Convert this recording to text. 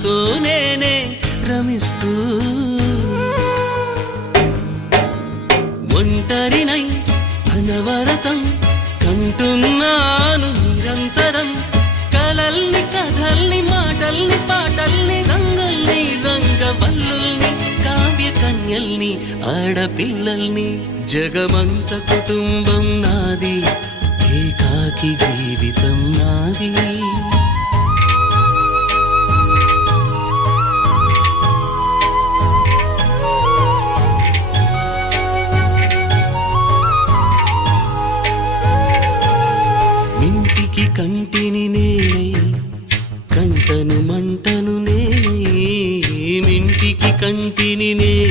నాతో నేనే రమిస్తూ ఒంటరినై అనవరతం కంటున్నాను నిరంతరం కలల్ని కథల్ని మాటల్ని పాటల్ని రంగుల్ని రంగవల్లుల్ని కావ్య కన్యల్ని ఆడపిల్లల్ని జగమంత కుటుంబం నాది ఏకాకి జీవితం నాది ఇంటికి కంటిని నేనై కంటను మంటను నేనై ఇంటికి కంటిని నేనై